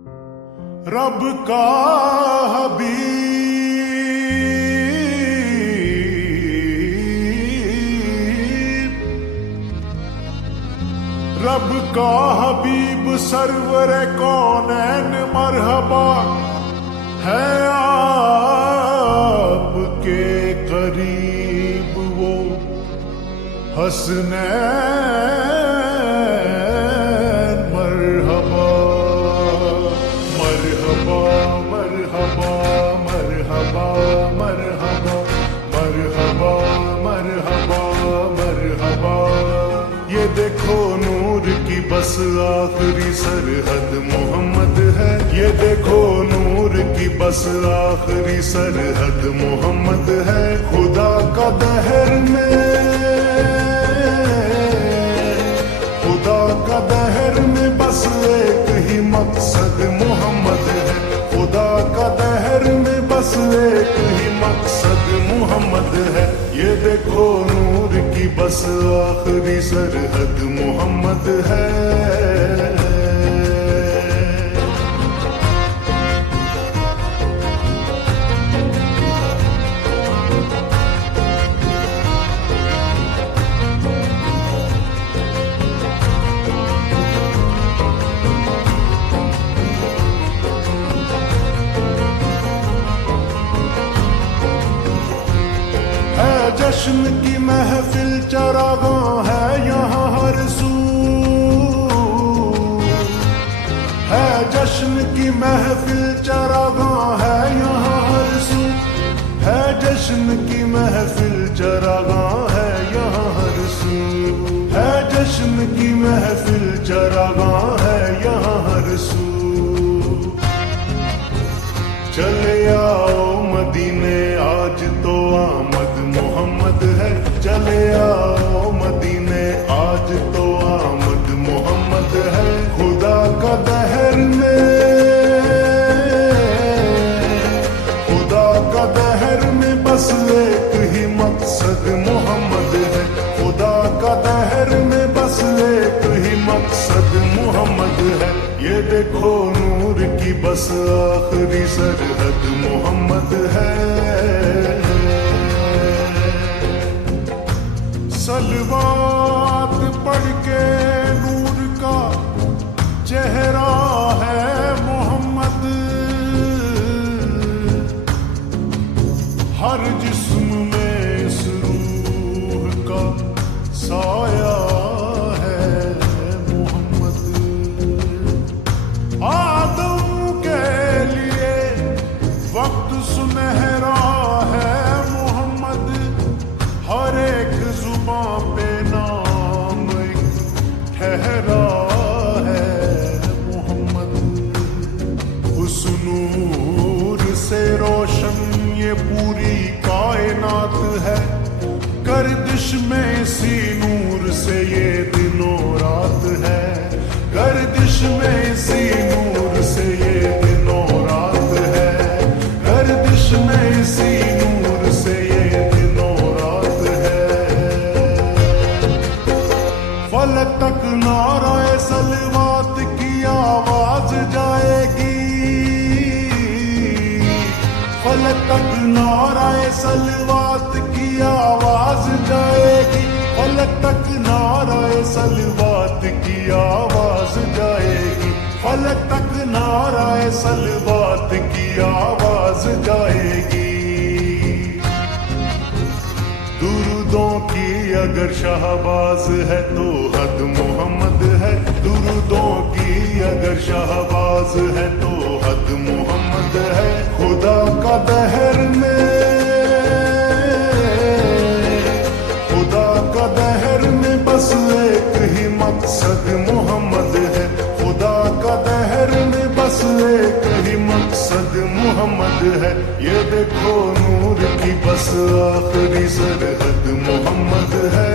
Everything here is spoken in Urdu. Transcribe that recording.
رب کا حبیب، رب کا حبیب سرور کونین مرحبا ہے آپ کے قریب وہ حسنین مرحبا مرحبا مرحبا مرحبا مرحبا مرحبا مرحبا مرحبا یہ دیکھو نور کی بس آخری سرحد محمد ہے، یہ دیکھو نور کی بس آخری سرحد محمد ہے، خدا کا دہر میں بس ایک ہی مقصد محمد ہے، خدا کا دہر میں بس ایک ہی مقصد محمد ہے، یہ دیکھو نور کی بس آخری سرحد محمد ہے۔ جشن کی محفل چراغاں ہے یہاں ہر سو، ہے جشن کی محفل چراغاں ہے یہاں ہر سو، ہے جشن کی محفل چراغاں ہے یہاں ہر سو، ہے جشن کی محفل چراغاں ہے یہاں ہر سو، چلے آؤ مدینے آج تو آمد محمد ہے، چلے آؤ مدینے آج تو آمد محمد ہے، خدا کا دہر میں بس ایک ہی مقصد محمد ہے، خدا کا دہر میں بس ایک ہی مقصد محمد ہے، یہ دیکھو نور کی بس آخری سرحد محمد ہے۔ صلوات پڑھ کے نور کا چہرہ ہے محمد، ہر جسم میں اس روح کا سایہ ہے محمد، آدم کے لیے وقت سنہرا ہے محمد، ہر ایک زباں پہ نام ٹھہرا ہے محمد، اس نور سے روشن یہ پوری کائنات ہے، گردش میں اسی نور سے یہ دن و رات ہے، گردش میں اسی نور سے یہ دن و رات ہے، گردش میں اسی نور سے یہ دن و رات ہے، فلک تک نعرہ صلوات کی آواز جائے گی، فلک تک نعرہ صلوات کی آواز جائے گی، فلک تک نعرہ صلوات کی آواز جائے گی، فلک تک نعرہ صلوات کی آواز جائے گی، درودوں کی اگر شہباز ہے تو حد محمد ہے، درودوں کی اگر شہباز ہے تو حد محمد ہے، خدا کا دہر میں بس ایک ہی مقصد محمد ہے، خدا کا دہر میں بس ایک ہی مقصد محمد ہے، یہ دیکھو نور کی بس آخری سرحد محمد ہے۔